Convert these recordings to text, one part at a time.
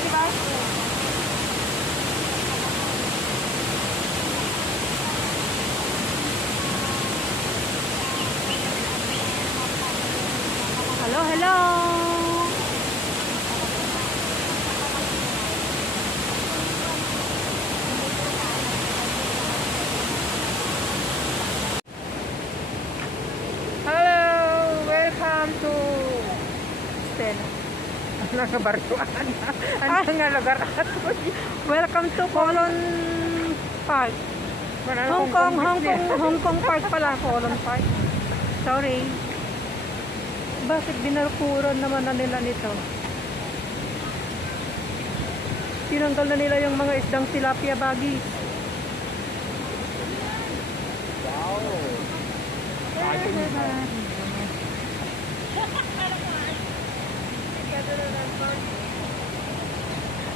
di ba? Hello, hello. Hello, welcome to Stella. Nakabartuan. Ano nga lugar ato? Welcome to Colon Park. Hong Kong Park pala, Colon Park. Sorry. Bakit binarkuran naman na nila nito? Tinanggal na nila yung mga isdang tilapia bagi. Wow.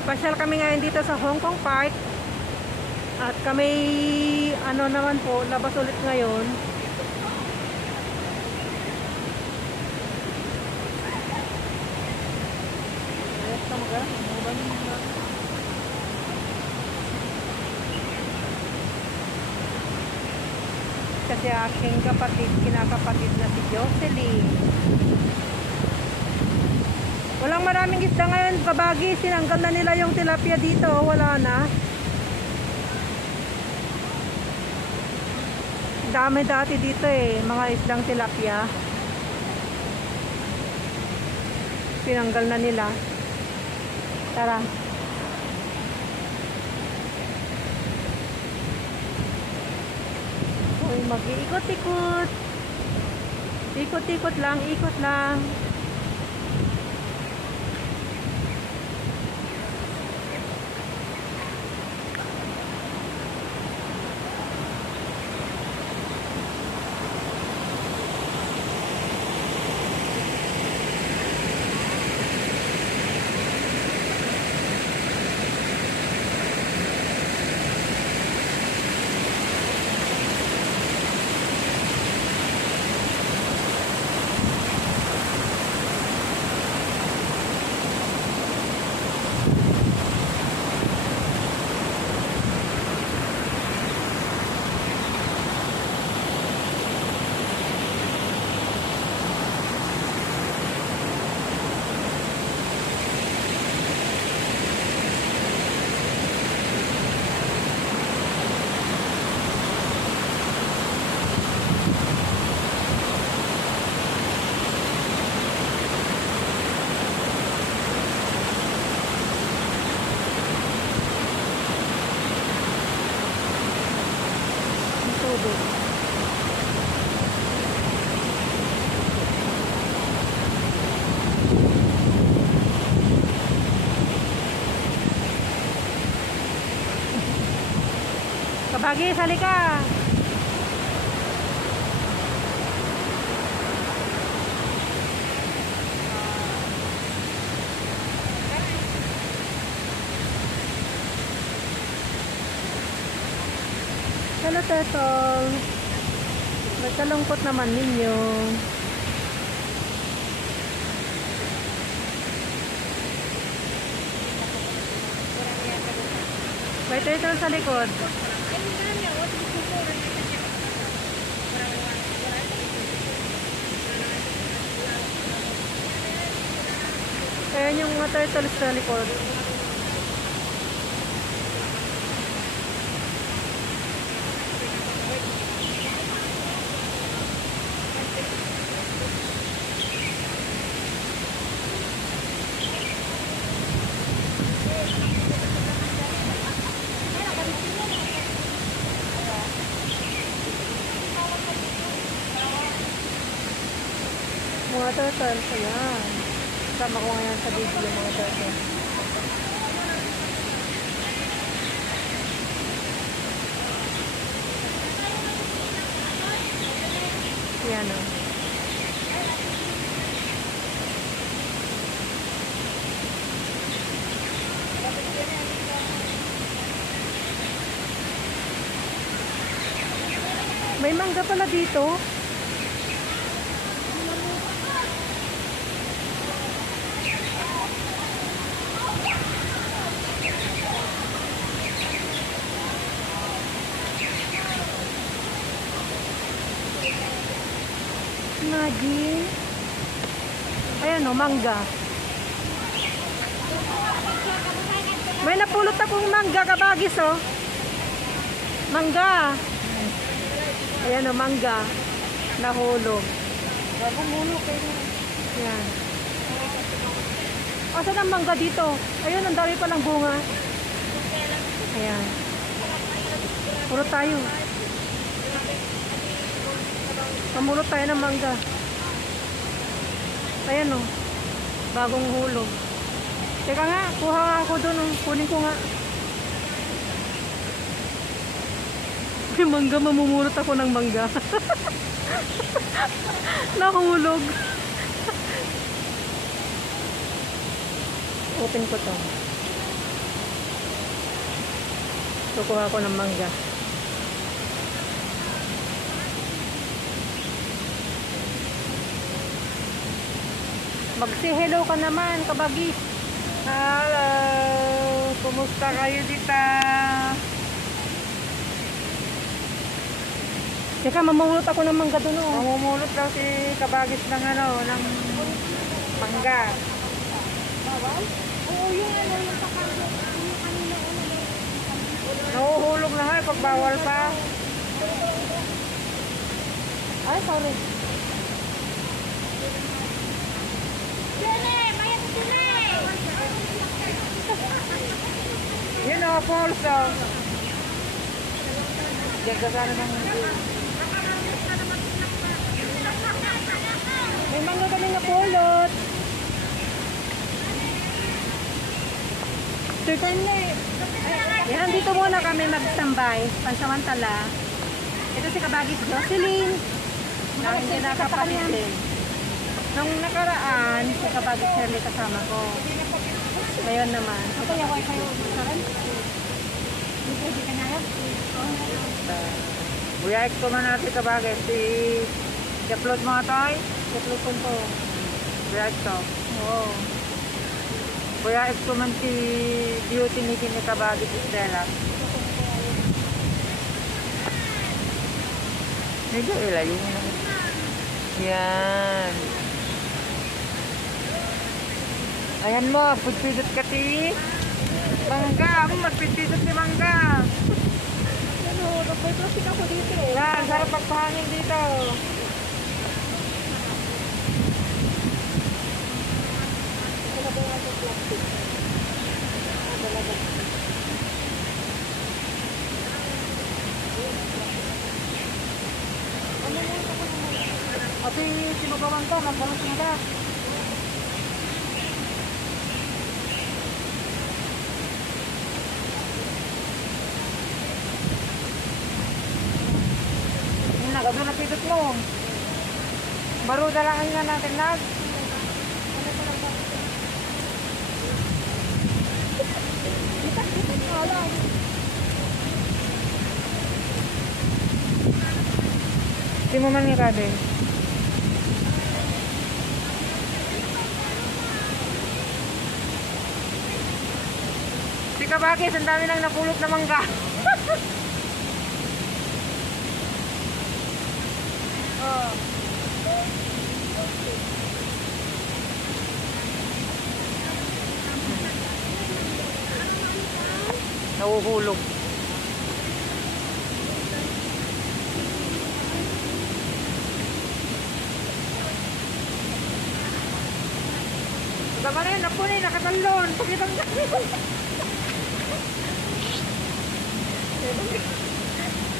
Pasyal kami ngayon dito sa Hong Kong Park. At kami, ano naman po, labas ulit ngayon. Kasi aking kapatid, kinakapatid na si Jocelyn. Walang maraming isda ngayon, kabagi. Sinanggal na nila yung tilapia dito. Wala na. Dami dati dito eh, mga isdang tilapia. Sinanggal na nila. Tara. Uy, mag-iikot-ikot. Ikot-ikot lang, ikot lang. Kabagi, sali ka. Hello, Tetol. Nagkalungkot naman ninyo. May turtle sa likod. Ayan yung mga turtles sa likod. Mga turtles, ayan. Sama ko ngayon sa video yung mga turtles. Ayan o. May mangga pala dito. Ayan o, mangga. May napulot akong mangga, kabagis oh. Mangga. Ayan o, mangga. Nahulog. Ayan. Asan ang mangga dito? Ayun, ang dami palang bunga. Ayan. Pulot tayo. Pamulot tayo ng mangga. Ayan o. Bagong hulog. Teka nga, kuha nga ako doon. Kunin ko nga. May mangga, mamumulot ako ng mangga. Nahulog. Open ko to. Kukuha ko ng mangga. Magsi hello ka naman, kabagi. Hello! Kumusta kayo dito? Teka, mamulot ako ng mangga doon oh. Mamumulot daw si Kabagis ng ng mangga. Oo, yung ano, yung pakanggo, yung kanina Nahuhulog na nga pag bawal pa. Ay, sorry. Sine! Mayat sine! Yun o, pulso. Diyan ka sana ng... May mangga kami na pulot. Yan, dito muna kami magtambay. Pansamantala. Ito si Kabagis Jocelyn. Na hindi nakapalit din. Nung nakaraan, si Kabagis Shirley kasama ko. Ngayon naman. Ito yung wifi mo. Pwede ka na lang? Kuya, expo man natin Kabagis. I-upload mo ito ay? Upload ko to. Kuya, expo. Oo. Kuya, expo man si beauty ni Kabagis Estela. Medyo ilayo mo na. Yan. Ayan mo, pagpidot ka ti. Mangga, ako magpidot si Mangga. Ano, may plastic ako dito eh. Yan, sarap pagpahangin dito. Ano ba yung ating plastic? Talaga. Ati, sinugawan ko, magbalas mo ka. Yung nagado na pidot mo. Baruda lang nga natin nag. Hindi mo man ni Raden. Si Kabagis, ang dami nang napulot na mangga. Oh. Nahuhulog. Tama na yun, ako na yun, nakatalon. Pagkitang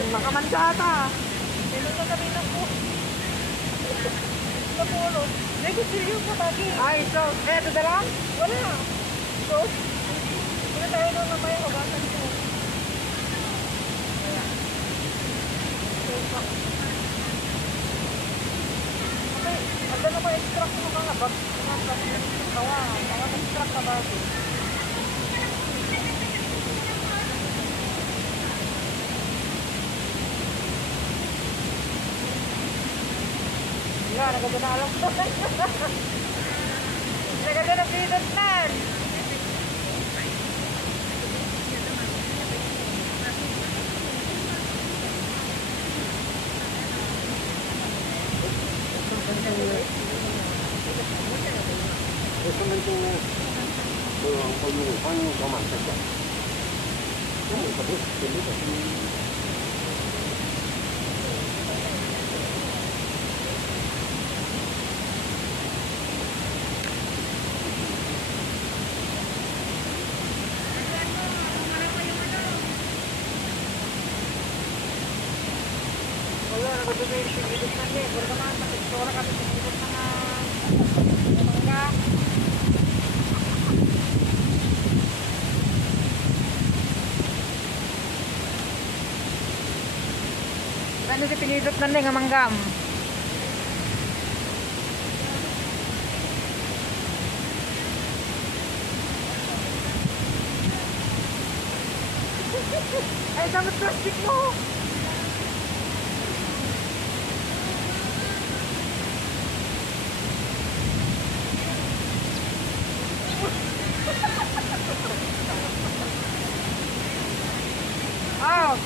makamansa ata. Ito na kami na po. Napulot. May gusto yung Kabagis. Ay, so, ito na lang? Wala. So, wala tayo doon mamaya hugasan ko. Okay, ang gano'n ko extract ng mga bag, mga extract na bago. Yan, naganda na alam ko. Naganda na pidot nan. 他们都帮老马在讲，那我可没有。Wala, nagbibigay yung pinilot na din. Wala naman, nakikita kami pinilot na nga. Mangga. Ano si pinilot na din nga manggam? Ay, dapat plastic mo! Oh!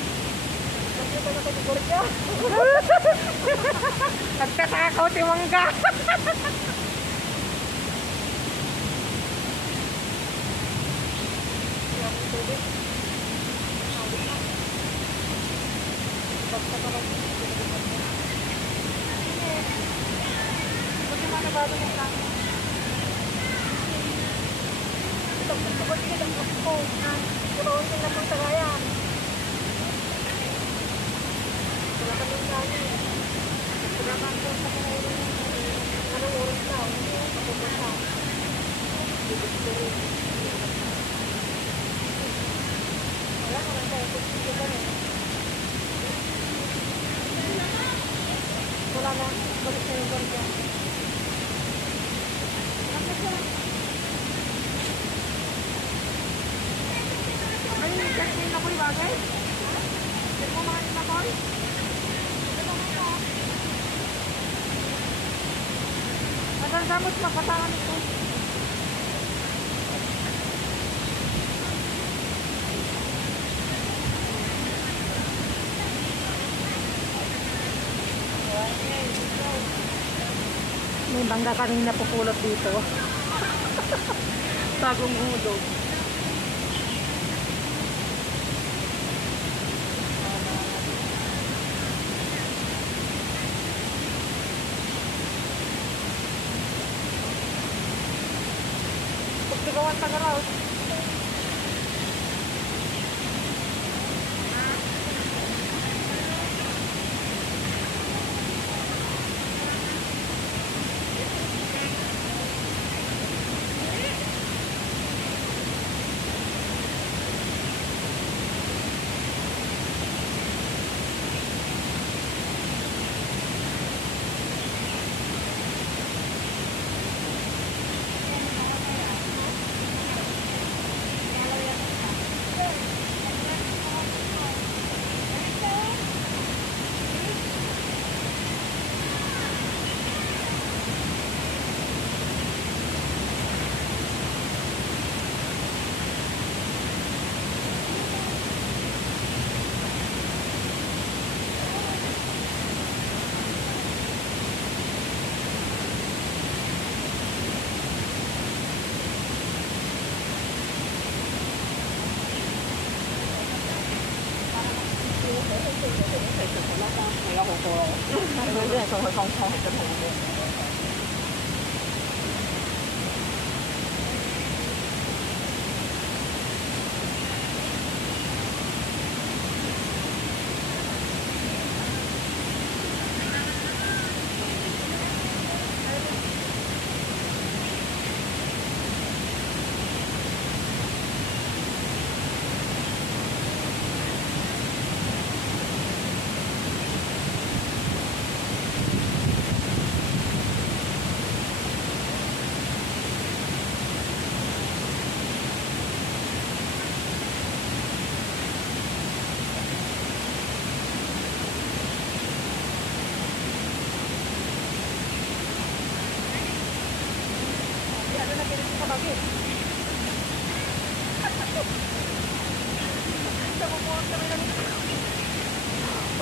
Nagkatakot si Mangga! Bagaimana baru yang kamu? Ito, gusto ko din ang gusto. Kumaon din na pang tagayan. Wala ka din kami. Wala ka din sa kanayin. Anong oras na? Papupunta. Wala ka lang tayo. Sige ka rin. Wala na. Balik na yung ganda. Ay, kasi na ko yung bagay? Hindi mo mga inakoy? Nagandamot mapatangan ito. May bangga kaming napupulot dito. Bagong hulog. Pagkagawan tagaraw.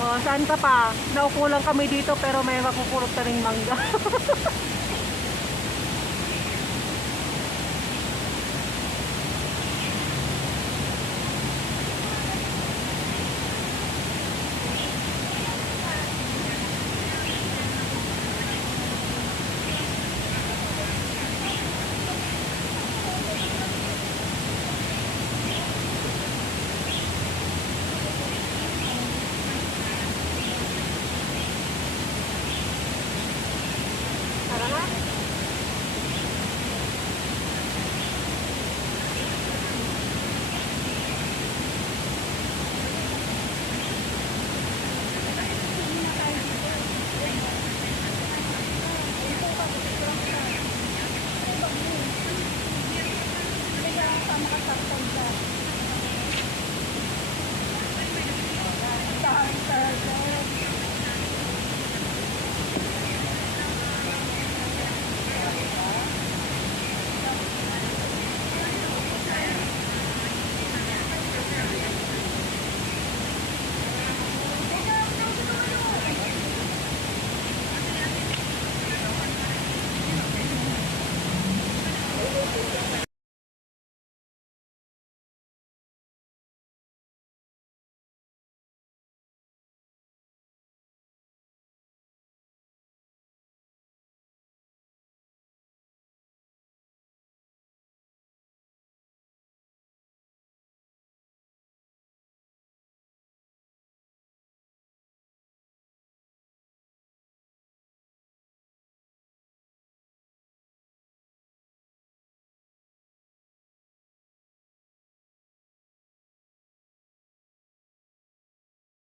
Oh, saan ka pa? Naukulang kami dito pero may makukulot ka ring mangga.